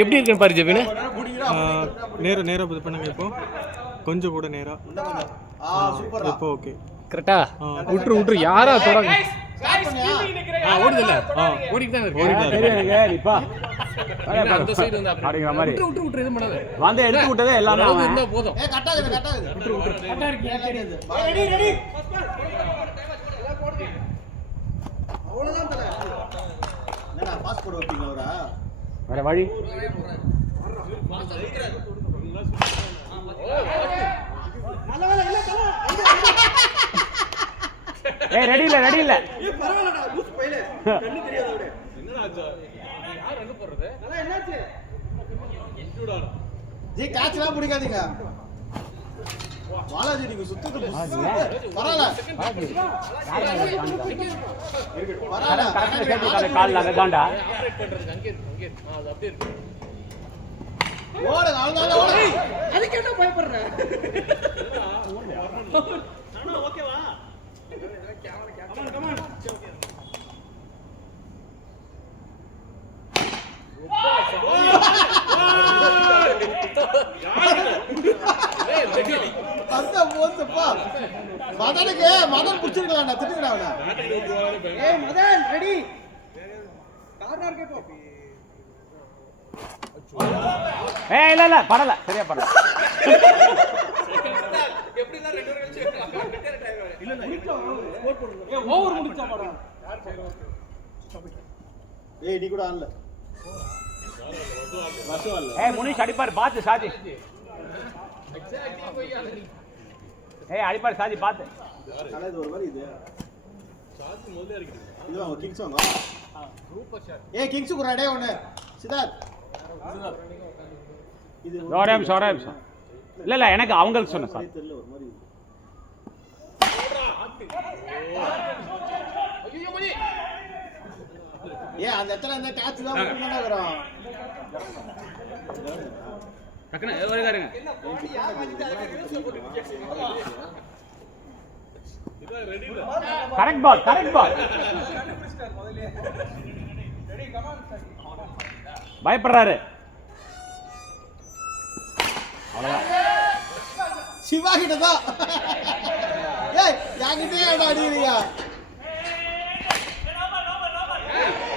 எப்படி இருக்குன்னு பாரு ஜெபின். நேரா இது பண்ணுங்க. இப்போ கொஞ்சம் கூட நேரா. இப்போ ஓகே கரெக்டா. விட்டுரு யாரா தொடங்க. ஓடுது இல்ல. ஓடிட்டு தான் இருக்கு. தெரியுங்க நிப்பா. அந்த சைடு வந்து அப்படிங்கற மாதிரி. விட்டுரு இது பண்ணாத. வந்து எடுத்து விட்டதே எல்லாமே இருந்தா போதும். கட்டாகுது. விட்டுரு. கட்டா இருக்கு. ரெடி. அவ்வளவுதான் தல. என்னடா பாஸ்போர்ட் வைப்பீங்க அவரா? வேற வழி. ஏய் ரெடி இல்ல. ஏய் பரவாயில்லடா லூஸ் பைலே. கண்ணு தெரியாத அவரே. என்னடா ஆச்சு? யார் ரன் போறது? நல்லா என்னாச்சு? இன்ட்ரூடா. ஜி கேட்ச்லாம் பிடிக்காதீங்க. வாலாஜி நீங்க சுத்தது பரவாயில்ல. பரவாயில்ல. கரெக்ட்டா கால்ல அங்கதான்டா. ஆபரேட் பண்றதுக்கு அங்கே அது அப்படியே இருக்கு. ஓடு ஓடு. அதுக்கு என்ன பயப்படுற? நானா ஓகேவா? Come on. அந்த போஸ்ப்பா. மதன் புடிச்சிருக்கலாம் நான் திட்டுறேன் அவன. ஏய் மதன் ரெடி. கார்னர் கேப்போ. ஏய் இல்ல பரல சரியா பரல. எப்படி தான் ரெண்டு கழிச்சு இல்ல ஸ்கோர் போடுங்க. ஏய் ஓவர் முடிச்சா பாடா. ஏய் நீ கூட ஆன்ல. வசவல்ல. ஏய் முனிஷ் அடிப்பார் பாத்து சாஜி. ஏய் அடிப்பார் சாஜி பாத்து. கலது ஒரு மாதிரி இது. சாஜி முதல்ல இறக்கிடு. இது வாங்க கிங்ஸ் வாங்க. Super shot. ஏய் கிங்ஸ் குறா டேய் ஒன்னு. சித்தார்த். இது சோரம் இல்ல எனக்கு அவங்களுக்கு சொன்ன சார். தெரியல ஒரு மாதிரி. ஐயோ மணி. ஏய் அந்த இடத்துல அந்த கேட்ச் தான் போட்டுனே வரோம். டக்குனு ஒரே காருங்க. கரெக்ட் பால். பயப்படுறாரு. சிவா கிட்ட தான். ஏய் யாகிட்டே அடிறீங்க.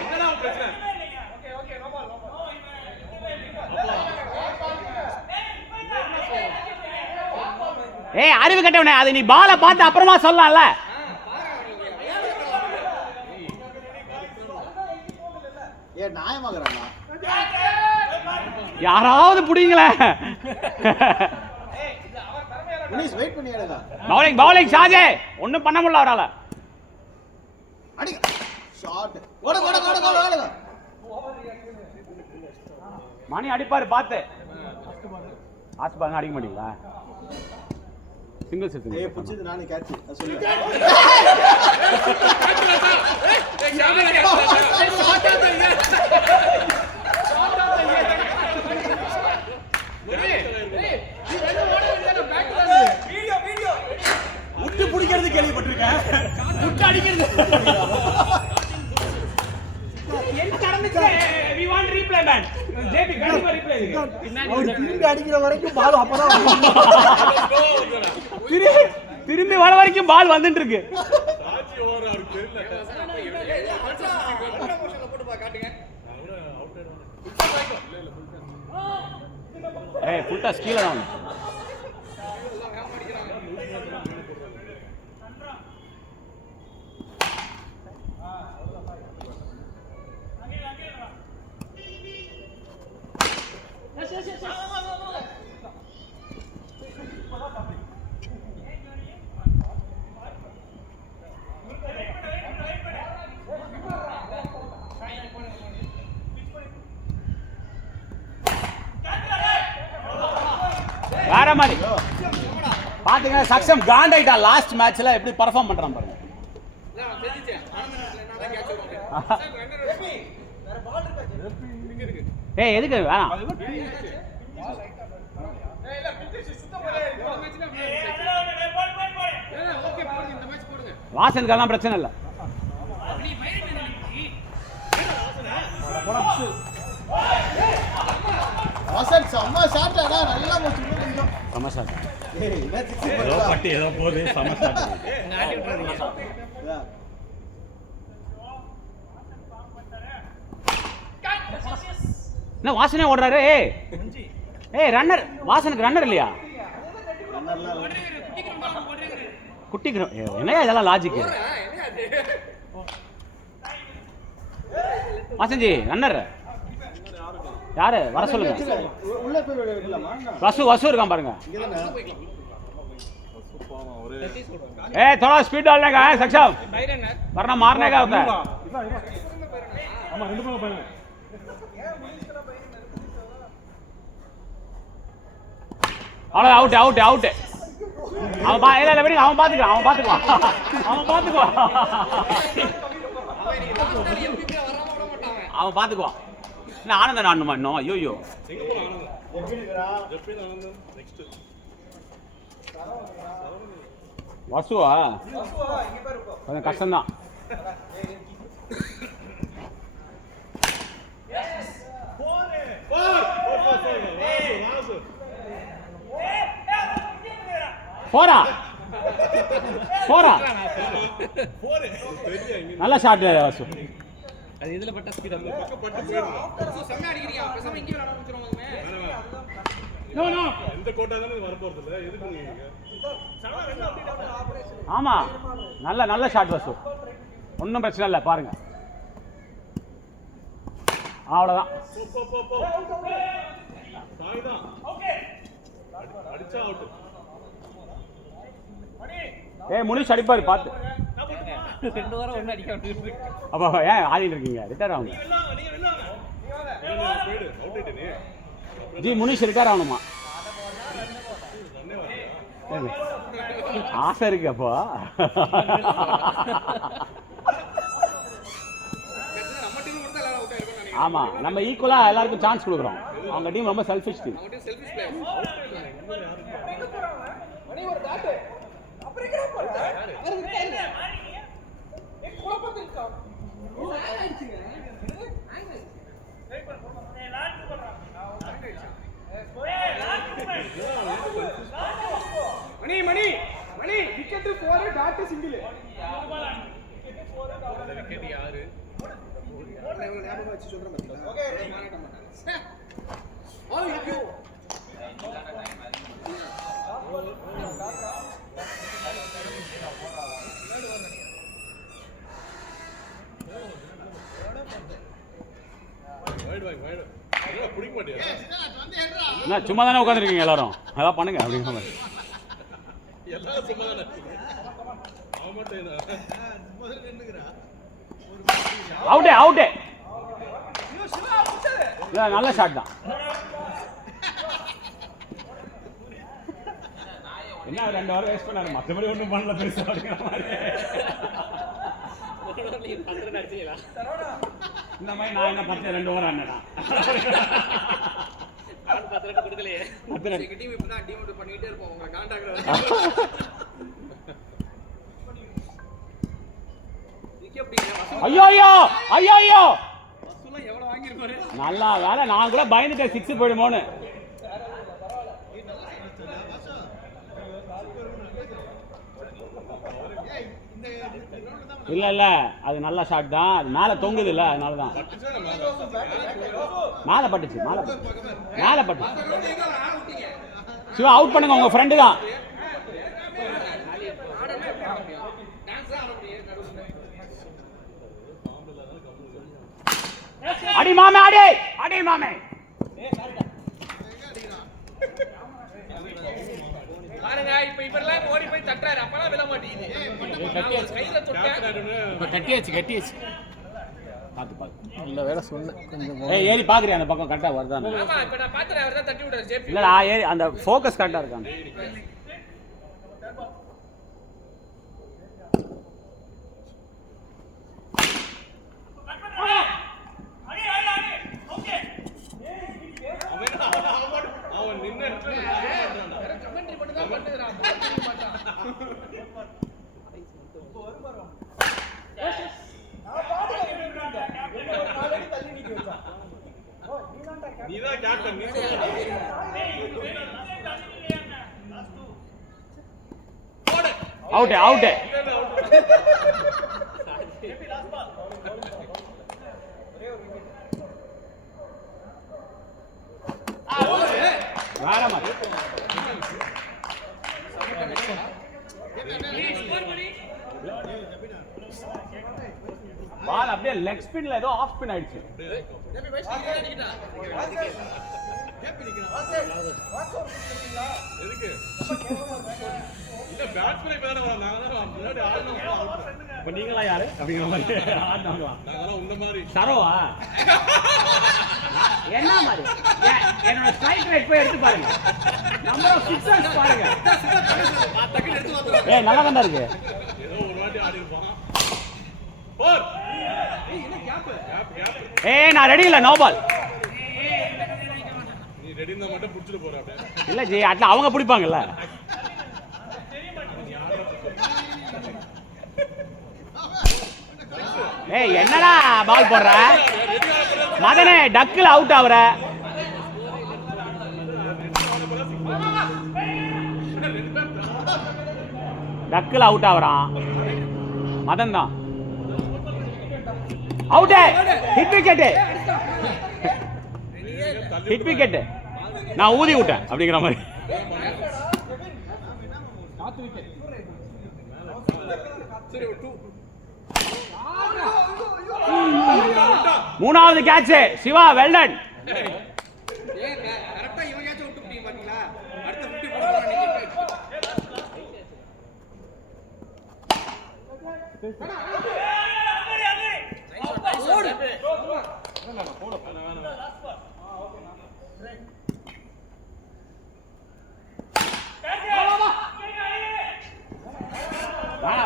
என்னடா பிரச்சனை? Okay no ball. ஏய் அறிவு கட்டவனே அது நீ பாலை பார்த்து அப்புறமா சொல்லலாம்ல. ஏ நாயமாகறானா? யாராவது புடிங்களே. முனிஸ் வெயிட் பண்ணி எடுங்க. பவுலிங் ஷாஜே ஒண்ணும் பண்ண முடியல அவரால. அடி ஷாட். ஓடு. மணி அடிப்பாரு பாத்து. ஆஸ்பாங்க அடிக்க மாட்டீங்களா? Single set. ஏய் புடிச்சது நானே கேட்ச். சொல்லு. வீடியோ முட்டு பிடிக்கிறது கேள்விப்பட்டிருக்கேன். முட்டு அடிக்கிறது. என்ன நடந்துச்சு? we want replay man. JP கண்டிப்பா replay இருக்கு. அவர் திரும்பி அடிக்கிற வரைக்கும் பால் அப்பதான் திரும்பி வர வரைக்கும் பால் வந்துட்டு இருக்கு. சாச்சி ஓவர் அவருக்கு தெரியல. போட்டு பா காட்டுங்க. ஏய் ஃபுல் டாஸ் கீழ தான். வேற மாதிரி பாத்தீங்கன்னா சக்சம் காண்டாயிட்டா லாஸ்ட் மேட்ச்ல எப்படி பெர்ஃபார்ம் பண்றான் பாருங்க. ஏய் எதுக்கு வேணாம். வாசனுக்கெல்லாம் பிரச்சனை இல்லை. வாசன் செம்ம ஷாட் ஆனா நல்லா போச்சு செம்ம ஷாட். ஏய் என்ன சிக்ஸ் ஏதோ பட்டி ஏதோ போகுது செம்ம ஷாட். என்ன வாசனே ஓடுறாரு? ஏய் ரன்னர், வாசனுக்கு ரன்னர் இல்லையா? குட்டிக்கிறோம். என்னையா இதெல்லாம் லாஜிக்? வாசன்ஜி ரன்னர் யாரு வர சொல்லுங்க. உள்ள போய் எடுக்கலாமா? வசு இருக்கான் பாருங்க. இங்க தானே ए थोड़ा स्पीड डालने का है सक्षम, वरना मारने का होता है. அவ்வளோ அவுட் அவன் இல்லை விடுங்க, அவன் பார்த்துக்குவான் இல்லை ஆனந்தன் ஆடணுமா இன்னும்? ஐயோ வசுவா கொஞ்சம் கஷ்டம்தான். போரா நல்ல ஷாட் வசு. அது இதுல பட்ட ஸ்பீட் அந்த பக்கம் பட்டு போயிடும். செம்ம அடிக்கிறீங்க. பேசாம இங்கே விளையாட ஆரம்பிச்சிரோமே. நோ எந்த கோட்டா தானே வர போறது இல்ல. எதுக்கு நீங்க ஆமா நல்ல ஷாட் வசு. ஒன்றும் பிரச்சனை இல்லை பாருங்க. அவ்வளோதான். சாய்தான் அடிச்சா அவுட். முனிஷ் அடிப்பாரு பார்த்து. 2 வாரம் ஒண்ணு அடிக்க விட்டுட்டு. அப்போ ஏன் ஆடிட்டு இருக்கீங்க? ரிட்டையர் ஆகணும். ஜி முனிஷ் ரிட்டையர் ஆகணுமா? ஆசை இருக்கு அப்போ. ஆமா நம்ம ஈக்குவலா எல்லாருக்கும் சான்ஸ் கொடுக்குறோம். அவங்க டீம் ரொம்ப செல்ஃபிஷ் டீம். மணி விக்கெட் 4 டாட் சிங்கிள். விக்கெட் யாரு? ஞாபகம் வச்சு சொல்றேன் பாத்தீங்களா? ஓகே மாறாட்ட மாட்டாங்க. ஓ யூ என்ன சும்மா தானே உட்காந்துருக்கீங்க எல்லாரும்? அதான் பண்ணுங்க அப்படிங்கிற மாதிரி. அவுட்டே நல்ல ஷாட் தான். என்ன 2 வாரம் வேஸ்ட் பண்ணாரு, மற்றபடி ஒன்றும் பண்ணல பெருசா அப்படிங்கிற மாதிரி. இந்த மாதிரி நான் என்ன 2 வாரம் என்னடா ஐயோ நல்லா வேலை. நான் கூட பயந்துட்டேன் 6 போயிடுமோன்னு. இல்ல அது நல்ல ஷாட் தான். அது மேல தொங்குது இல்ல, அதனாலதான் மேல பட்டுச்சு. சிவா அவுட் பண்ணுங்க, உங்க ஃப்ரெண்டு தான். அடி மாமே அடி மாமே. பாருங்க இப்ப இவரெல்லாம் ஓடி போய் தட்டாரு. அப்பலாம் விழ மாட்டேங்குது. கையில தொட்டா கட்டியாச்சு. பாத்து இல்ல வேற சொன்ன கொஞ்சம் ஏறி பாக்குறியா அந்த பக்கம் கரெக்டா வருதா? ஆமா இப்ப நான் பாத்துறேன். அவர்தான் தட்டி விடுறாரு ஜேபி. இல்லடா ஏறி அந்த ஃபோக்கஸ் கரெக்டா இருக்காங்க. அவன் நின்னு கமெண்ட்ரி பண்ணி தான் பண்ணுறான். பாத்து மாட்டான். இப்போ வரும் பாரு. நான் பாத்து தள்ளி நிக்க வச்சா. நீதான் கேப்டன் நீ சொல்லு அவுட் அவுட் வேற மாதிரி பால் அப்படியே லெக் ஸ்பின்ல ஏதோ ஆஃப் ஸ்பின் ஆயிடுச்சு. எதுக்கு இல்ல பேட்ஸ்மேன் இப்ப தான வராங்க நாங்க தான் முன்னாடி ஆடணும் இப்ப நீங்களா யாரு அப்படிங்கிற மாதிரி ஆடுனாங்களா? நாங்க உன்ன மாதிரி சரோவா என்ன மாதிரி என்னோட ஸ்ட்ரைக் ரேட் போய் எடுத்து பாருங்க. நம்பர் ஆஃப் சிக்ஸர்ஸ் பாருங்க. ஏய் நல்லா கண்டா இருக்கு. ஏதோ ஒரு வாட்டி ஆடி இருப்பான். போர் ஏய் என்ன கேப் ஏய் நான் ரெடி இல்ல நோ பால். நீ ரெடினா மட்டும் புடிச்சிட்டு போற அப்படியே. இல்ல ஜி அட்ல அவங்க பிடிப்பாங்கல்ல. ஏய் என்னடா பால் போடுற மகனே டக்கில் அவுட் ஆவற. டக்கில் அவுட் ஆவறான் மதன் தான். Out hit wicket hit wicket. நான் ஊதி விட்டேன் அப்படிங்கிற மாதிரி. மூணாவது கேட்ச் சிவா வெல்டன். கரெக்ட்டா இவன் கேட்ச் விட்டு போறீங்க பாத்தீங்களா? அடுத்த 50 போட போறானே.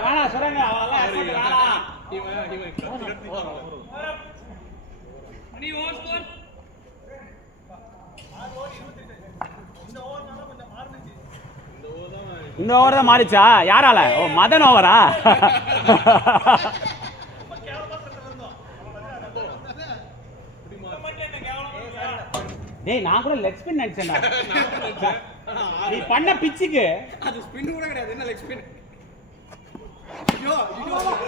வேணா சொல்லுங்க அவெல்லாம் இந்த ஓவர் தான் மாறிச்சா? யாரால? ஓ மதன் ஓவரா? டேய் நான் கூட லெக் ஸ்பின் நினைச்சேன்டா. நீ பண்ண பிச்சுக்கு அது ஸ்பின் கூட கிடையாது. என்ன லெக் ஸ்பின்?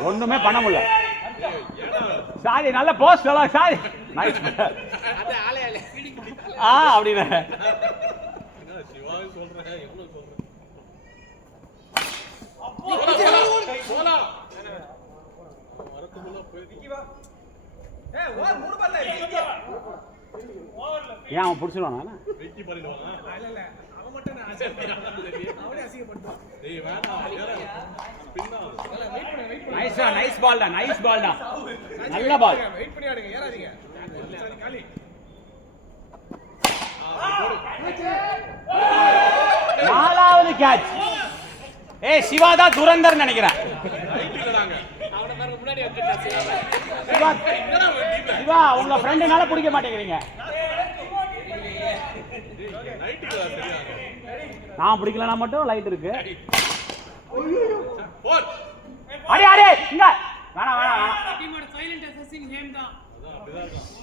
ஒண்ணுமே பண்ண முடியல. சாரி நல்ல போஸ்ட் எல்லாம் சாரி நைஸ். அது ஆளே ஆளே அப்படின்னு என்ன சிவா சொல்றேன் எவ்வளவு சொல்றேன். போலாம் வரதுக்குள்ள போய் நிக்கிவா. ஏய் ஓ மூணு பால்ல ஏன் அவன் புடிச்சிடுவானா? வெட்டி பண்ணிடுவானா? இல்ல இல்ல அவன் மட்டும் நான் அவனே அசிங்கப்படுவான். டேய் வேணாம் ஸ்பின்னா இல்ல வெயிட் பண்ணு நைஸ்டா நைஸ் பால்டா நைஸ் பால்டா நல்ல பால். வெயிட் பண்ணி ஆடுங்க ஏறாதீங்க. சரி காலி. நாலாவது கேட்ச். ஏய் சிவா தான் துரந்தர் நினைக்கிறேன். அவன பாருங்க முன்னாடி வந்துட்டா சிவா சிவா உங்க ஃப்ரெண்டுனால பிடிக்க மாட்டேங்கிறீங்க. நைட்டுக்கு சரியா நான் பிடிக்கலனா மட்டும் லைட் இருக்கு. போர் அடே அடே இங்க வேணா வேணா வேணா. டீமோட சைலண்ட் அசசிங் கேம் தான்.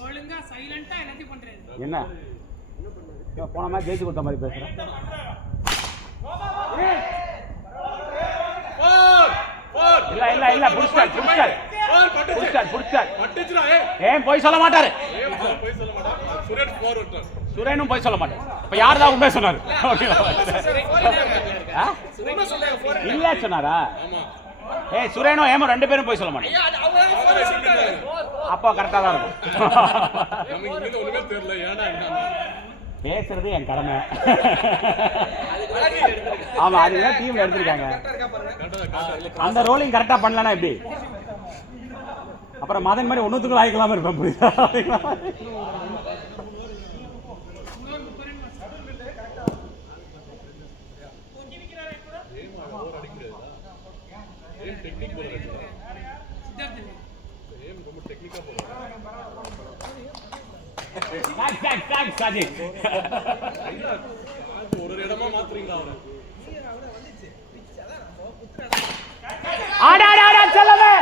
ஒழுங்கா சைலண்டா எல்லாத்தையும் பண்றது. என்ன போன மேட்ச் ஜெயிச்சு கொடுத்த மாதிரி பேசுறேன். போர் போர் இல்ல இல்ல இல்ல புடிச்சார் புடிச்சார் போர் பட்டுச்சு புடிச்சார் புடிச்சார். பட்டுச்சுடா. ஏன் போய் சொல்ல மாட்டாரு. போய் சொல்ல மாட்டான். சுரேஷ் போர் விட்டான். சுரேனும் போய் சொல்ல மாட்டாரு. இப்ப யார் தான் உண்மை சொன்னாரு? இல்ல சொன்னாரா? ஆமா ஏய் சுரேனும் ஏமோ ரெண்டு பேரும் போய் சொல்ல மாட்டாங்க. அப்போ கரெக்டா தான் இருக்கும். நமக்கு இங்க ஒண்ணுமே தெரியல. ஏன்டா என்ன பேசுறது என் கடமை. ஆமா அதுதான் டீம்ல எடுத்திருக்காங்க. அந்த ரோலிங் கரெக்டா பண்ணலனா எப்படி? அப்புறம் மதன் மாதிரி ஒண்ணுத்துக்கு ஆயிக்கலாம இருப்பேன். புரியுதா? டெக்னிக் போல இருக்கு. சித்தார்த்தன் ஏம் ரொம்ப டெக்னிக்கா போல. தேங்க்ஸ் சாஜித். ஒரு இடமா மாத்துறீங்களா அவரை? ஆடா ஆடா ஆடா செல்லவே.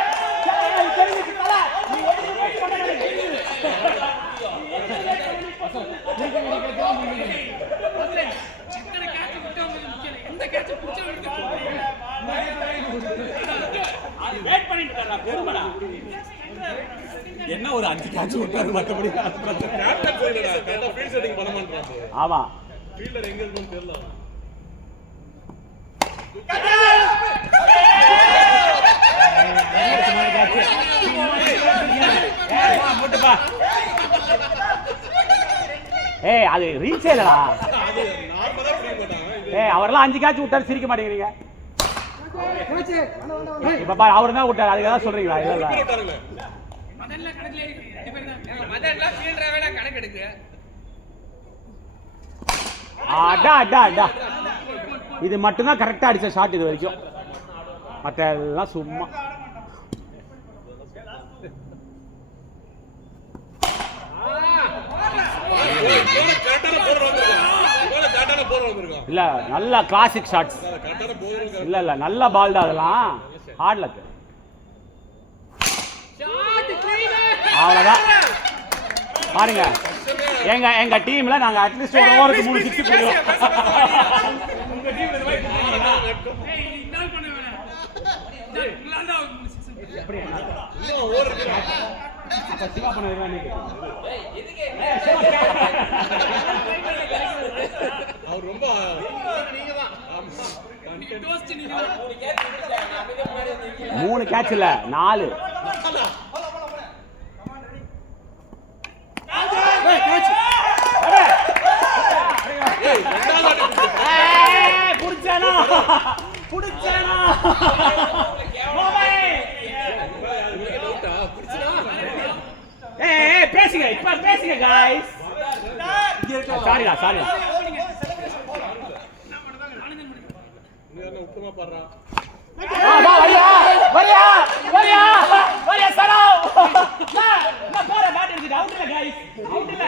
நீ என்ன ஒரு 5 கேட்ச் விட்டாரு மற்றபடி கேப்டன் சொல்லுடா கரெக்டா ஃபீல்ட் செட்டிங் பண்ண மாட்டறான். ஆமா ஃபீல்டர் எங்க இருக்குன்னு தெரியல. ஏய் அது ரீச் இல்லடா. அது நார்மலா பிடி போட்டாங்க. ஏய் அவரெல்லாம் 5 கேட்ச் விட்டாரு சிரிக்க மாட்டேங்கிறீங்க. இப்ப பாரு அவர் தான் விட்டாரு அதுக்கு ஏதாவது சொல்றீங்களா? இல்ல இல்ல விட்டாருல. மதன்ல கணக்குல இருக்கு 2 பேர் தான். மதன்லாம் ஃபீல்டராவே கணக்கு எடுக்கு. அடா அடா அடா. இது மட்டும் தான் கரெக்டா அடிச்ச ஷாட் இது வரைக்கும். மத்த எல்லாம் சும்மா. இல்ல நல்ல கிளாசிக் ஷாட்ஸ். இல்ல இல்ல நல்ல பால் தான் அதெல்லாம். Hard luck. அவ்வளவுதான். பாருங்க எங்க டீம்ல நாங்க அட்லீஸ்ட் ஒரு ஓவருக்கு 3 6 போடுவோம். உங்க டீம்ல இந்த மாதிரி போடுறீங்களா? ஏய் இன்வால்வ் பண்ண வேணாம். உள்ளாண்டா 6 எப்படி இன்னும் ஓவர் இருக்கு. அப்ப சிவா பண்ணது நீங்க. ஏய் எதுக்கு அவர் ரொம்ப நீங்க தான். நீங்க டோஸ்ட் நீங்க 3 கேட்ச் இல்ல 4. பேசுங்க இப்ப பேசுங்க guys. சாரிடா சாரிடா. நீ என்ன உத்தமமா பாறா. வா வரியா வரியா வரியா வரியா சரோ. நான் போற பேட் எடுத்து அவுட் இல்ல guys. அவுட் இல்ல.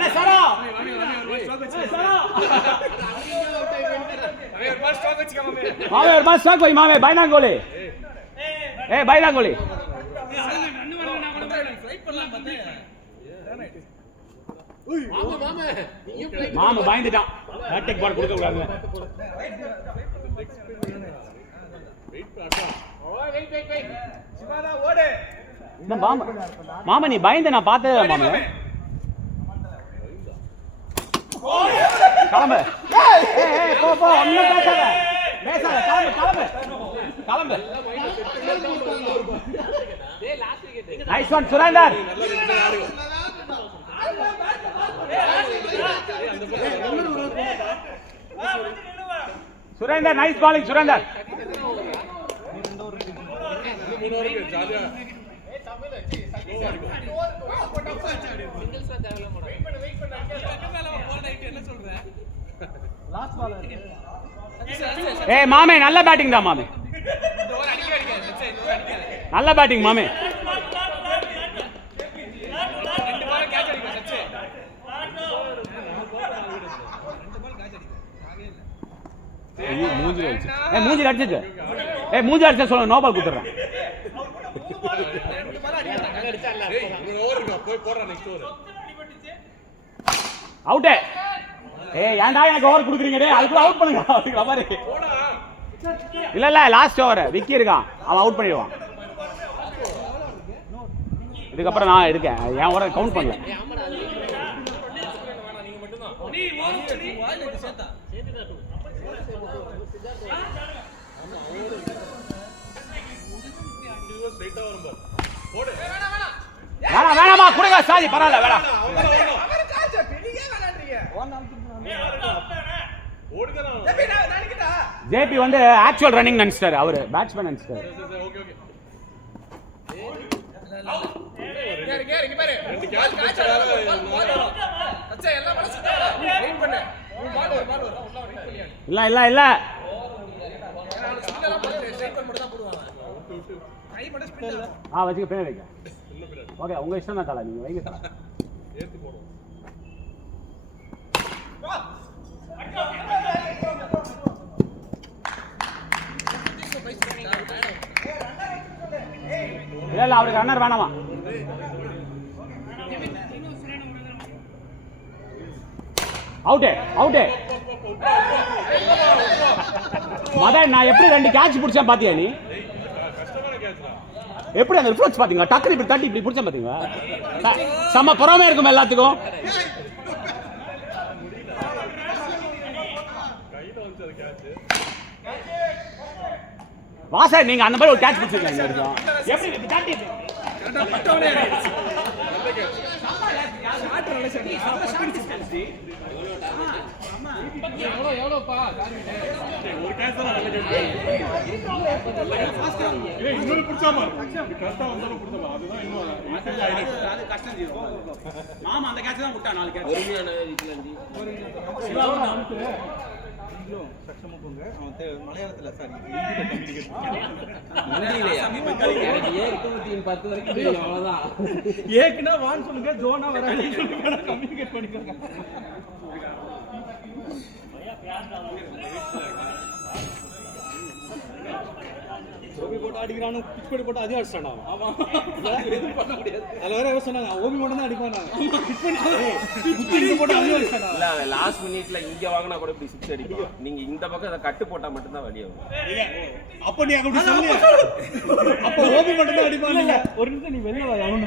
நான் சரோ. சரோ. ஒரு பால் ஸ்டாக் வச்சுக்க மாமே. மாமே ஒரு பால் ஸ்டாக் வை மாமே பைனா கோலி. ஏய் பைனா கோலி. ரன் வரலனா கூட ஃளைட் பண்ணலாம் பார்த்தேன். மாமா பயந்துட்டான். ஹேட்ரிக் பால் கொடுக்க கூடாது. வெயிட் பண்ணா. ஓ வெயிட். சிவாதா ஓடு. என்ன மாமா மாமா நீ பயந்து நான் பார்த்ததே மாமா. கிளம்பு. ஏய் போ போ ஒண்ணும் பேசாத. கிளம்பு. டேய் last wicket. Nice one Surender. Surender nice bowling Surender. மூணு ஓவருக்கு ஜாலியா. ஏய் தமிழ் சிங்கிள்ஸ் தேவல போடா. வெயிட் பண்ணு பக்கத்துல போல் ரைட் என்ன சொல்ற? Last ball. ஏய் மாமே நல்ல பேட்டிங் தான் மாமே. இந்த ஓவர் அடிக்காத சச்சே இந்த ஓவர் அடிக்காத. நல்ல பேட்டிங் மாமே. 2 பால் கேட்ச் அடிக்க சச்சே. 2 பால் மூஞ்சில அடிச்சு. மூஞ்சில அடிச்சு. மூஞ்சில அடிச்சு சொல்லுங்க நோ பால் குடுறேன். 2 பால் அடிச்சால. ஏய் மூணு ஓவர் இருக்கு போய் போறா நெக்ஸ்ட் ஓவர். அவுட். ஏய் ஏன்டா எனக்கு ஓவர் குடுக்குறீங்க டேய் அதுக்குள்ள அவுட் பண்ணுங்க. அதுக்கு மாதிரி. போடா. இல்ல லாஸ்ட் ஓவர் விக்கி இருக்கான் அவன் அவுட் பண்ணிடுவான். இதுக்கப்புறம் நான் இருக்கேன் என் ஓவரை கவுண்ட் பண்ணல. நீ ஓவர் வாயில இது சேத்தா. இது ஸ்ட்ரைட்டா வரும் பார். போடு. வேணாமா கொடுங்க சாதி பரவாயில்ல வேணாம். அவர் காச்ச பெரிய விளையாடுறீங்க. ஓடுங்கடா. ஜேபி நான் நினைக்கடா. ஜேபி வந்து ஆக்சுவல் ரன்னிங் நினைச்சிட்டாரு அவரு பேட்ஸ்மேன் நினைச்சிட்டாரு. ஓகே. இங்க பாரு. 2 கேட்ச் காச்ச சச்சே எல்லாம் பால் சுத்தடா. வெயிட் பண்ணு. ஒரு பால் வரும் உள்ள வெயிட் பண்ணியா. இல்ல நான் ஸ்பின்னெல்லாம் போட்டு ஸ்ட்ரைட் பண்ண மட்டும் தான் போடுவாங்க. கை மட்டும் ஸ்பின்னர். வச்சுக்க பேர் வைக்க. ஓகே உங்க இஷ்டம் தான் தல நீங்க வைங்க தல. ஏத்து போடுவோம். இல்ல அவருக்கு ரன்னர் வேணாமா. அவுட். மதன் நான் எப்படி 2 கேட்ச் பிடிச்சேன் பாத்தியா நீ? எப்படி அந்த ரிஃப்ளெக்ஸ் பாத்தீங்களா? டக்குனு இப்படி தட்டி இப்படி பிடிச்ச பாத்தீங்களா? செம்ம பொறாமையா இருக்கும் எல்லாத்துக்கும். வாசா நீங்க அந்த மாதிரி ஒரு கேட்ச் பிடிச்சிருக்கீங்க எப்படி இப்படி தட்டி மாமா அந்த கேட்ச் தான் விட்டா 4 கேட்ச் மலையாளத்துல சாரி ஏக்குனா வான் சொல்லுங்க ஜோனா வராது கம்யூனிகேட் பண்ணிக்கோங்க. ஓபி போட்டு அடிக்கிறானு பிச் பண்ணி போட்டு அதே அடிச்சானா? ஆமா எதுவும் பண்ண முடியாது. அதுல வேற என்ன சொன்னாங்க? ஓபி மட்டும் தான் அடிப்பானா? பிச் பண்ணி போட்டு அதே அடிச்சானா? இல்ல லாஸ்ட் மினிட்ல இங்க வாங்குனா கூட இப்படி 6 அடிக்கும். நீங்க இந்த பக்கம் அத கட்டு போட்டா மட்டும் தான் வெளிய வரும். அப்ப நீ அப்படி சொல்லு. அப்ப ஓபி மட்டும் தான் அடிப்பான். இல்ல ஒரு நிமிஷம் நீ வெளிய வா. அவன்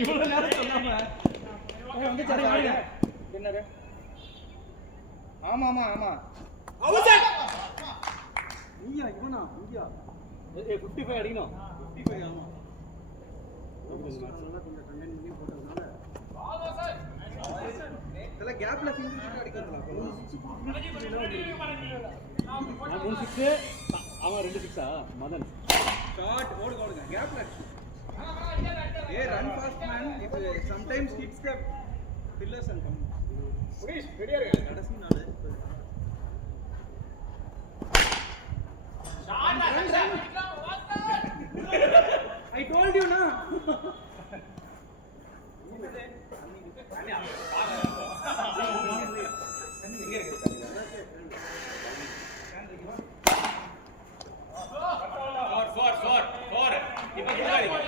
இவ்வளவு நேரம் சொல்லாம வந்து சரி வாங்க. என்னது? ஆமா ஆமா ஆமா. அவுட். நீயா இவனா? இங்கயா? 55 அடிக்கணும். 55 ஆமா. நல்லா கொஞ்சம் கமெண்ட் பண்ணி போட்டதனால இதெல்லாம் கேப்ல சிங்கிள் அடிக்கிறதுல நான் 6 அவன் 2 6ஆ மதன் ஷாட் ஓடுங்க கேப்ல a run fast man if sometimes hits the pillars and come புரிஸ் ரெடியா இருங்க கடைசி நாள் I told you na four இப்ப குடாதீங்க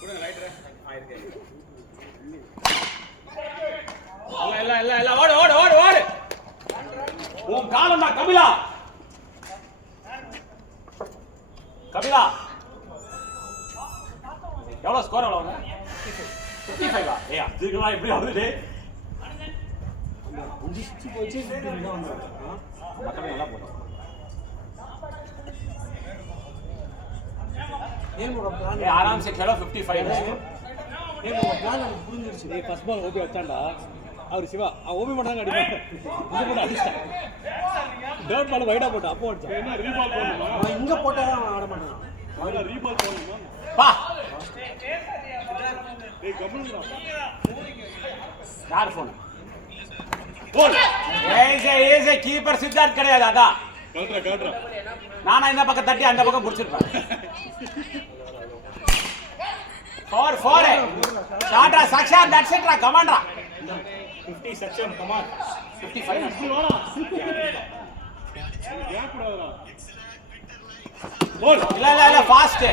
குடுங்க ரைட்டர் ஆயிருக்கு இல்ல ஓடு உன் காலம் தான் கபிலா எவ்வளவு ஸ்கோர் எவ்வளவு 55 ஏயா இதுக்குலாம் எப்படி ஆகுது புடிச்சு போச்சு மக்கள் நல்லா போட்டோம் ஏ ஆராம் से खेलो 55 புரிஞ்சிருச்சு நீ ஃபர்ஸ்ட் பால் ஓபி வச்சான்டா அவர் சிவா ஓபி மட்டும் தான் அடிப்பான் இங்க போட்டு அடிச்சான் தேர்ட் பால் வைடா போட்டு அப்போ அடிச்சான் என்ன ரீபால் போடணுமா இங்க போட்டா ஆட மாட்டான் அவன ரீபால் போடணுமா பா ஏய் கம்முடா யார் போன் போல் ஏய் கீப்பர் சித்தார்த் கிடையாது அதான் கவுட்ரா நானா இந்த பக்கம் தட்டி அந்த பக்கம் புடிச்சிருப்பேன் 4 ஷாட்ரா சக்ஷான் தட்ஸ் இட் ரா கமாண்டரா 50 சக்ஷன் கமான் 55 வாடா கேப் போடுறா போல் இல்ல ஃபாஸ்ட்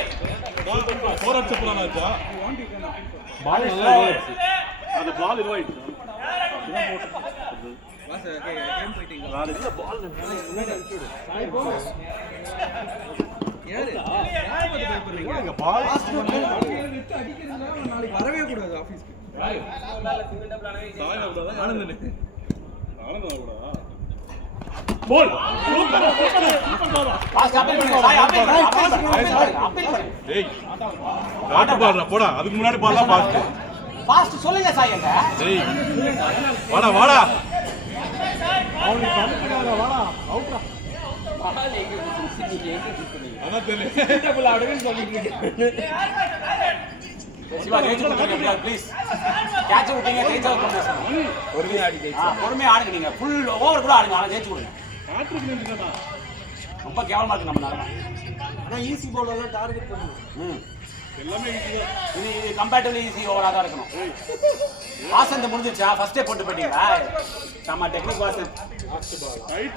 பால் 4 அடிச்சு போறானாச்சா பால் இல்ல அந்த பால் இதுவாயிடுச்சு வாஸ் கேம் ஃபைட்டிங் இல்ல பால் முன்னாடி அடிச்சு விடு சாய் போ யாரு பத்தி பயப்படுறீங்க இங்க பால் விட்டு அடிக்கிறதுனா நாளைக்கு வரவே கூடாது ஆபீஸ்க்கு மேல சிங்கிள் டபுள் ஆனவே சாய் அவடா ஆனந்தனே கூட போல் சூப்பர் பாஸ் அப்பீல் பண்ணு சாய் அப்பீல் பண்ணு டேய் காட்ட பாடுறா போடா அதுக்கு முன்னாடி பாடலாம் ஃபாஸ்ட் சொல்லுங்க சாய் அங்க டேய் வாடா அவனுக்கு கண்டுக்காத வாடா அவுட்ரா பால் எங்க நீங்க எங்க கிக் பண்ணீங்க அத தெரியல டபுள் ஆடுன்னு சொல்லிட்டு இருக்கேன் சிவா ஜெயிச்சு கொடுங்க ப்ளீஸ் கேட்ச் விட்டீங்க ஜெயிச்சா கொடுங்க பொறுமையா ஆடி ஜெயிச்சு பொறுமையா ஆடுங்க நீங்க ஃபுல் ஓவர் கூட ஆடுங்க ஆனா ஜெயிச்சு கொடுங்க ஹாட்ரிக் நின்னுடா ரொம்ப கேவலமா இருக்கு நம்ம நிலைமை ஆனா ஈஸி பவுலர் எல்லாம் டார்கெட் பண்ணுங்க எல்லாமே ஈஸியா இது கம்பேரிட்டிவ்லி ஈஸி ஓவரா தான் இருக்கணும் வாசந்த் முடிஞ்சிருச்சா ஃபர்ஸ்டே போட்டு போயிட்டீங்களா நம்ம டெக்னிக் வாசந்த்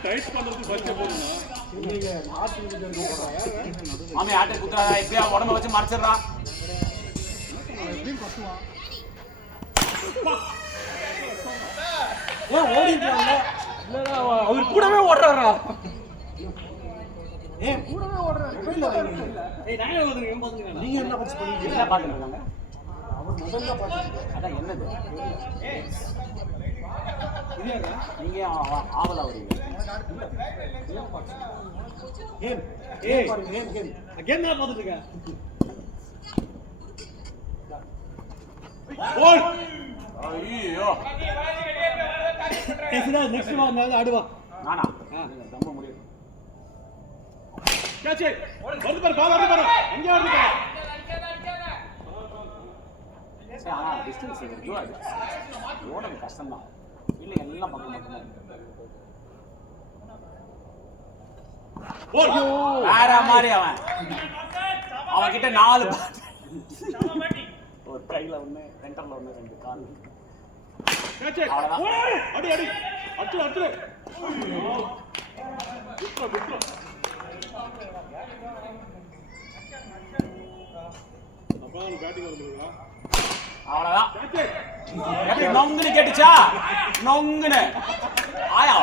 டைட் பண்றது ஃபர்ஸ்ட் போடுனா நீங்க ஹார்ட் மாமி ஆட்டை குத்துறா எப்படியா உடம்ப வச்சு மறைச்சிடுறான் எப்படியும் கத்துவான் ஏன் ஓடிட்டாங்க அவர் கூடவே ஓடுறாரா? ஏன் கூடவே ஓடுறாரு நீங்க என்ன பச்சு பண்ணிட்டு என்ன பாத்துட்டு இருக்காங்க? அவர் முதல்ல பாத்து அதான் என்னது நீங்க ஆவலா வரீங்க? ஏன் ஏன் பாருங்க ஏன் கேம் தான் பாத்துட்டு இருக்கேன் கோல்! ஐயோ! கேசிடா நெக்ஸ்ட் வாங்க ஆடுவா நானா? ரொம்ப முடியும். கேட்ச் வந்து பாரு பால் வந்து பாரு எங்க வந்து பாரு சரி, ஆனா டிஸ்டன்ஸ் ஓடுறது கஷ்டம் தான். இல்ல எல்லாம் பக்கம் மட்டும்தான். வேற மாதிரி அவன் கிட்ட 4 ஒரு கையில ஒண்ணு, சென்டர்ல ஒண்ணு, 2 கால். கேட்ச் அவ்வளவுதான். அடி அடி அடி அடி அப்பதான் பேட்டிங் வருதுங்களா அவ்வளவுதான். எப்படி நொங்குன்னு கேட்டுச்சா? நொங்குன்னு ஆயா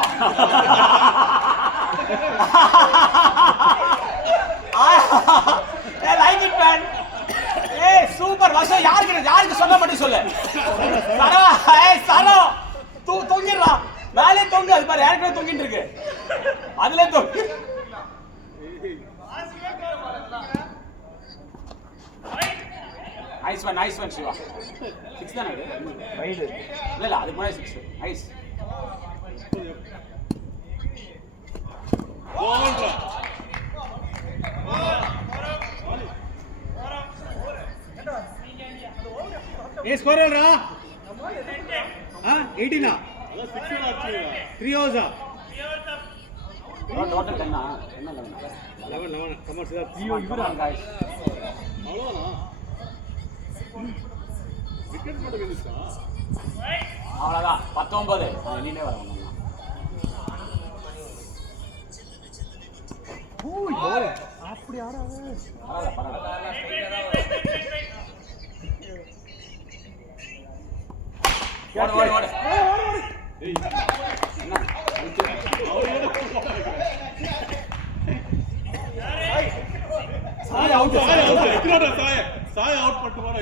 லைக் இட் மேன். ஏய் சூப்பர் வசம். யாருக்கு சொல்ல மட்டும் சொல்லு. சரோ ஏய் சரோ தொங்கிடுறா. மேலே தொங்கு. அது பாரு ஏற்கனவே தொங்கிட்டு இருக்கு. அதுல தொங்கு. Nice one Siva. 6 தானே இது? ரைட். இல்ல அதுக்கு முன்னாடி 6. நைஸ். ఏ స్కోర్ రా 18 అదా 6 ఆడుతున్నా 3 ఓవర్స్ டோட்டல் 10 என்ன 11 కమర్స్ 3 இவரான் गाइस அவ்வளவுதானா விக்கெட் போட வேண்டியதா அவ்வளவுதான் 19 நீனே வரணும் ஓய் போய் அப்படி ஆடாத பரவாயில்ல ஓடு ஏய் என்ன சாய் அவுட் எத்தனை சாய் அவுட் பண்ணிட்டு போறா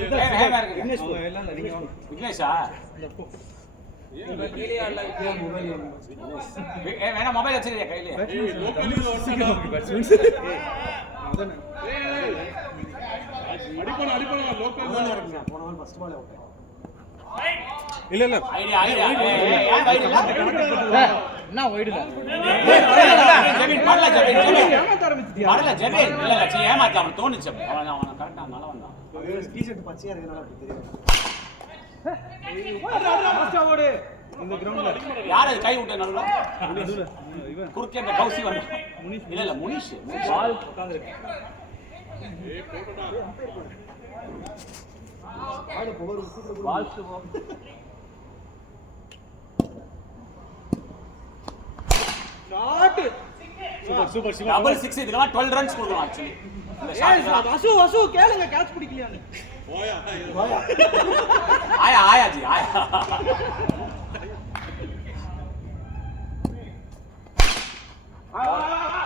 விக்னேஷ் எல்லாம் இல்ல நீங்க விக்னேஷா வேணா மொபைல் வச்சிருக்கியா கையில அடிப்படை லோக்கல் போன பால் ஃபர்ஸ்ட் பால் அவுட் இல்ல இல்ல ஐடியா ஏன் வைட் இல்ல என்ன வைட் இல்ல ஜெபின் பரல ஜெபின் இல்ல சீ ஏமாத்தி அவன் தோணுச்சு அவன் கரெக்ட்டா நல்லா வந்தான் டி-ஷர்ட் பச்சையா இருக்கனால அப்படி தெரியும் ஓடு இந்த கிரவுண்ட்ல யார் அது கை விட்ட நடுவுல குறுக்கே அந்த கௌசி வந்து இல்ல முனிஷ் பால் உட்கார்ந்து இருக்கு ஏய் போடடா ஆடு பவர் பால் சுபோ ஷாட் சூப்பர் சிவா டபுள் 6 இதுக்கெல்லாம் 12 ரன்ஸ் கொடுக்கணும் एक्चुअली இந்த ஷாட் வசு கேளுங்க கேட்ச் பிடிக்கலையான்னு போயா आया जी आया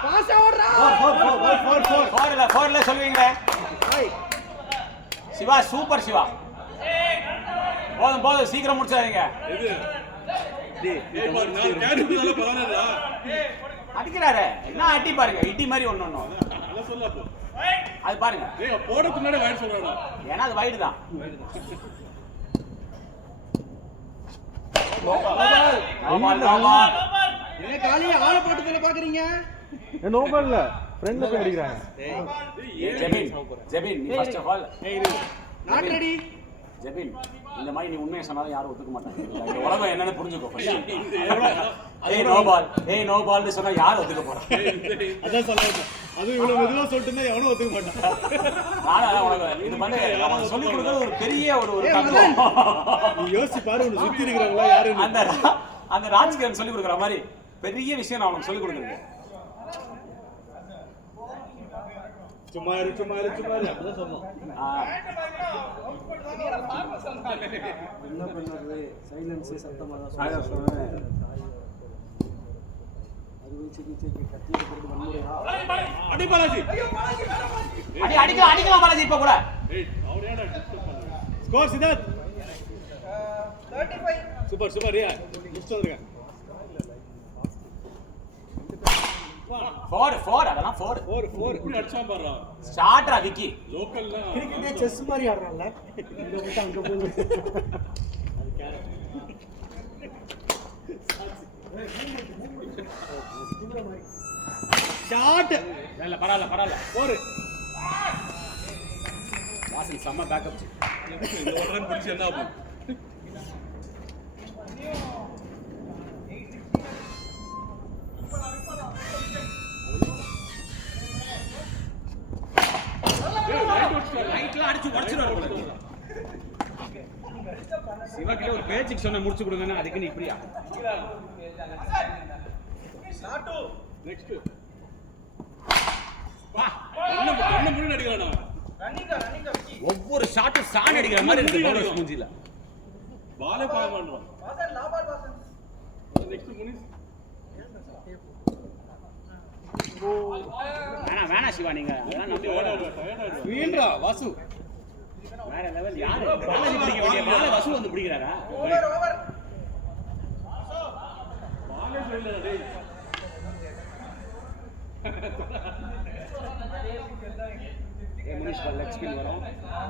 பாஸ் ஓடுறா 4 சொல்லுவீங்களே சிவா சூப்பர் சிவா போதும் சீக்கிரம் முடிச்சாதீங்க இது ஏய் பாரு நான் கேட்குறதால பரவாயில்லைடா அடிக்கிறாரே என்ன அடி பாருங்க இடி மாதிரி ஒண்ணு அத சொல்ல போ அது பாருங்க ஏய் போறதுக்கு முன்னாடி வைட் சொல்றடா ஏன்னா அது வைடு தான் என்ன காலியா ஆளை போட்டுதல பாக்குறீங்க நோ பால் இல்ல ஃப்ரெண்ட்ல போய் அடிக்குறாங்க ஜெபின் நீ first of all not ready Jebin இந்த மாதிரி நீ உண்மையை சொன்னாலும் யாரும் ஒத்துக்க மாட்டாங்க இந்த உலகம் என்னன்னு புரிஞ்சுக்கோ ஏய் நோ பால்னு சொன்னா யாரும் ஒத்துக்க போறாங்க அதான் சொல்றேன் அது இவ்வளவு மெதுவா சொல்லிட்டு எவனும் ஒத்துக்க மாட்டான் நானா உனக்கு இது பண்ணி அவன் சொல்லி கொடுக்கிறது ஒரு பெரிய ஒரு தத்துவம் நீ யோசி பாரு உன்னை சுத்தி இருக்கிறவங்களா யாரு அந்த ராஜ்கிரண் சொல்லி கொடுக்குற மாதிரி பெரிய விஷயம் நான் உனக்கு சொல்லி கொடுக்குறேன் சும்மா இரு அப்படிதான் சொன்னோம். என்ன பண்ணுறது சைலன்ஸ் சத்தமாக தான் அறுவை சிகிச்சைக்கு கத்திட்டு வன்முறையா அடி பாலாஜி அடிக்கலாம் பாலாஜி இப்ப கூட. ஸ்கோர் சித்தார்த் 35. சூப்பர் ரியா முடிச்சு வந்துருங்க. 4 அதெல்லாம் 4 இப்படி அடிச்சான் பாருடா. ஸ்டார்ட்ரா விக்கி. லோக்கல்ல கிரிக்கெட்டே செஸ் மாதிரி ஆடுறான்ல இங்க விட்டு அங்க போய் அது கேரட். ஷாட் இல்ல பரவாயில்ல 4. வாசன் செம்ம பேக்கப். இந்த ஒரு ரன் பிடிச்சு என்ன ஆகும்? ரைட்ல அடிச்சு உடைச்சிடுவாரு. சிவகிட்ட ஒரு பேச்சுக்கு சொன்ன முடிச்சு கொடுங்கன்னா அதுக்கு நீ இப்படியா? நெக்ஸ்ட் வா என்ன முடி அடிக்கறானே. ஒவ்வொரு ஷாட்டும் சாணி அடிக்கிற மாதிரி இருக்கு பவுலர் மூஞ்சில. பாலே பாய மாட்டான். நெக்ஸ்ட் முனிஸ். வேணா சிவா நீங்க அதெல்லாம் நம்பி டயர்டா வீண்ரா வாசு வேற லெவல். யாரு பாலாஜி பிடிக்க வேண்டிய பால வாசு வந்து பிடிக்கிறாரா? பாலே சொல்லல டேய். முனிஷ் பால் லெக் ஸ்பின் வரும்.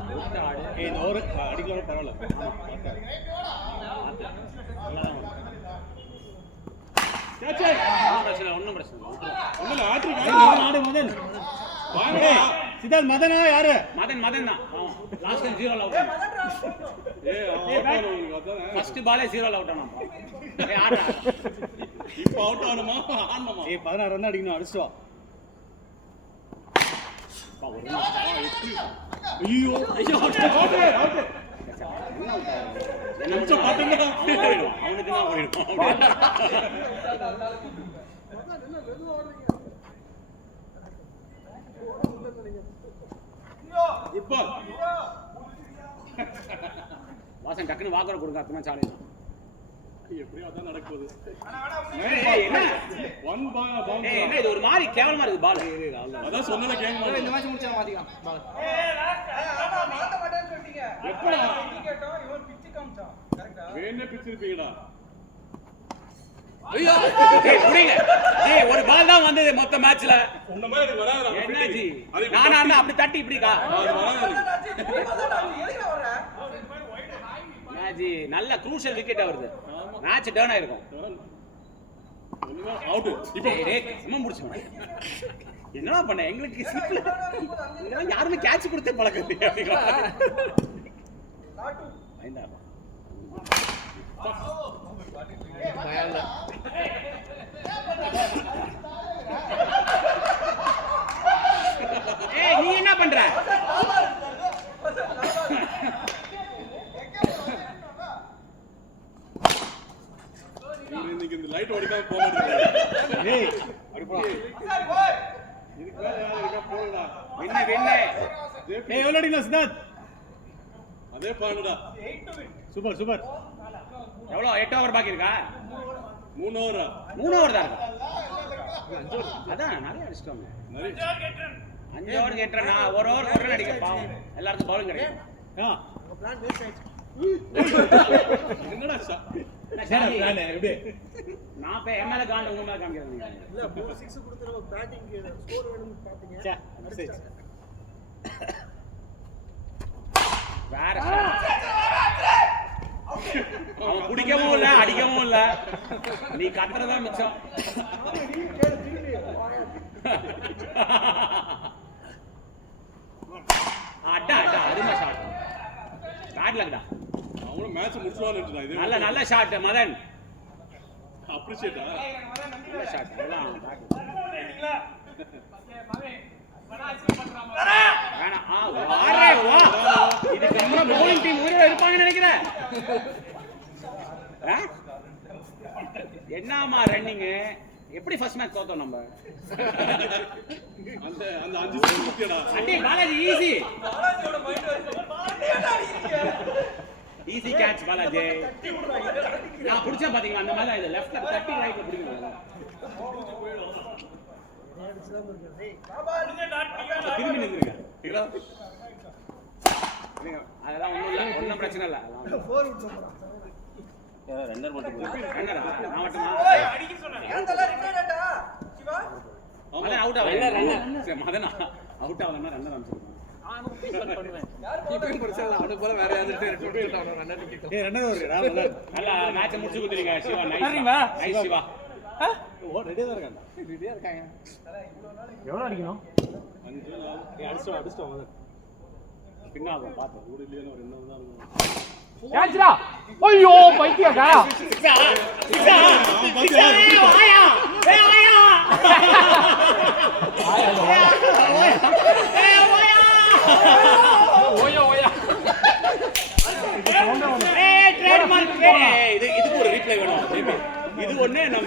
விட்டு ஆடு. இந்த ஓவர் அடிக்கலாம் பரவாயில்ல. ஒன்றும் பிரச்சனை ஒண்ணுல ஆட்ரி ஆடு மதன். வாங்க சித்தார்த் மதனா யாரு? மதன் தான். Last 0 out. அதான் ஃபர்ஸ்ட் பாலே 0 அவுட் ஆனாம். ஆடு இப்போ அவுட் ஆனமா ஆனமா 16 ரன் அடிக்கணும். அடிச்சு வா. ஐயோ அவுட் என்ன மட்டும் பாத்துங்க. அவனுக்கு தான் போயிடும். குட் பால். வாசன் டக்குன்னு வாக்குற கொடுங்க. அத்தனை சாலை எப்படியோ அதான் நடக்குது. என்ன ஒன் பவுண்ட். என்ன இது ஒரு மாதிரி கேவலமா இருக்கு பால். அதான் சொன்னல கேம் மாதிரி. இந்த மேட்ச் முடிச்சா மாத்திக்கலாம் மாத்த மாட்டேன்னு சொல்லிட்டீங்க எப்படா கேட்டோம் இவன் பிச்சு காமிச்சான் கரெக்ட்டா வேணே பிச்சிருப்பீங்கடா. ஐயோ டேய் புடிங்க. டேய் ஒரு பால் தான் வந்தது மொத்த மேட்ச்ல. இந்த மாதிரி எனக்கு வராதுடா. என்ன ஜி நான் அப்படி தட்டி இப்படிக்கா அது வராது. எதுக்கு வர ஜி நல்ல க்ரூஷியல் விக்கெட் வருது. மேட்ச் டர்ன் ஆயிருக்கும். ஒண்ணுமே அவுட். இப்போ சும்மா முடிச்சோம். என்னடா பண்ண எங்களுக்கு சிம்பிள். இதெல்லாம் யாருமே கேட்ச் கொடுத்தே பழக்கம் இல்லையா? ஐந்தாயிரம் ஏய் நீ என்ன பண்ற? இன்னைக்கு இந்த லைட் ஓடிக்காம போக மாட்டேங்குது. டேய் அப்படி போ. இதுக்கு மேல யாரா போறடா. வின்ன ஏய் எவ்வளவு அடிக்கலாம் சித்தார்த்? அதே பாடுடா. சூப்பர் எவ்வளோ 8 ஓவர் பாக்கி இருக்கா? 3 ஓவரா? 3 ஓவர் தான் இருக்கா? அதான் நிறைய அடிச்சிட்டோம். 5 ஓவர் கேட்டறனா ஒரு ஓவர் ஒரு ரன் அடிக்க பாவம். எல்லாருக்கும் பவுலிங் கிடைக்கும். உங்க பிளான் வேஸ்ட் ஆயிடுச்சு. என்னடா பிளான் எப்படி? நான் பே எம்எல்ஏ காண்ட் உங்க மேல காமிக்கிறேன். இல்ல 3 6 கொடுத்து நம்ம பேட்டிங் ஸ்கோர் வேணும்னு பாத்தீங்க. வேற அவன் குடிக்கவும் இல்ல அடிக்கவும் இல்ல. நீ கத்துறதா மிச்சம். அடா அருமை ஷாட். பேட் லக்டா. அவனும் மேட்ச் முடிச்சுவான்னு நினைச்சேன். இது நல்ல ஷாட் மதன். அப்ரிஷியேட்டா. நல்ல ஷாட். எல்லாம் வேணாம். வாரே வா. இதுக்கு அப்புறம் bowling team ஊரே இருப்பாங்கன்னு நினைக்கிறேன். என்னமா ரன்னிங் எப்படி ஃபர்ஸ்ட் மேட்ச் தோத்தோம் நம்ம அந்த 5 செகண்ட் முக்கியடா. அடி Balaji easy easy catch Balaji. நான் பிடிச்சா பாத்தீங்களா அந்த மாதிரி இது லெஃப்ட்ல தட்டி ரைட்ல பிடிக்கணும். திரும்பி நின்னுங்க. அதெல்லாம் ஒண்ணும் பிரச்சனை இல்ல. ரன்னர் மட்டும் போடு. ரன்னரா நான் மட்டுமா மதன் அவுட் ஆகல. சரி மதன் அவுட் ஆகலன்னா ரன்னர் அனுப்பிச்சிருக்கான். அவனுக்கு போல வேற யாராவது ரன்னர் வருடா மதன். நல்லா மேட்ச் முடிச்சு கொடுத்தீங்க சிவா. நைஸ் சிவா. ஓ ரெடியா தான் இருக்கான்டா. எவ்வளவு அடிக்கணும்? 5 அடிச்சிட்டோம் மதன். பின்னாகும் பாத்து. கூட இல்லையா ஒரு 2 தான் இருக்கும். கேட்ச்டா. ஐயோ பைத்தியக்கா. இதுக்கு ஒரு ரீப்ளை வேணும். இது ஒண்ணு நம்ம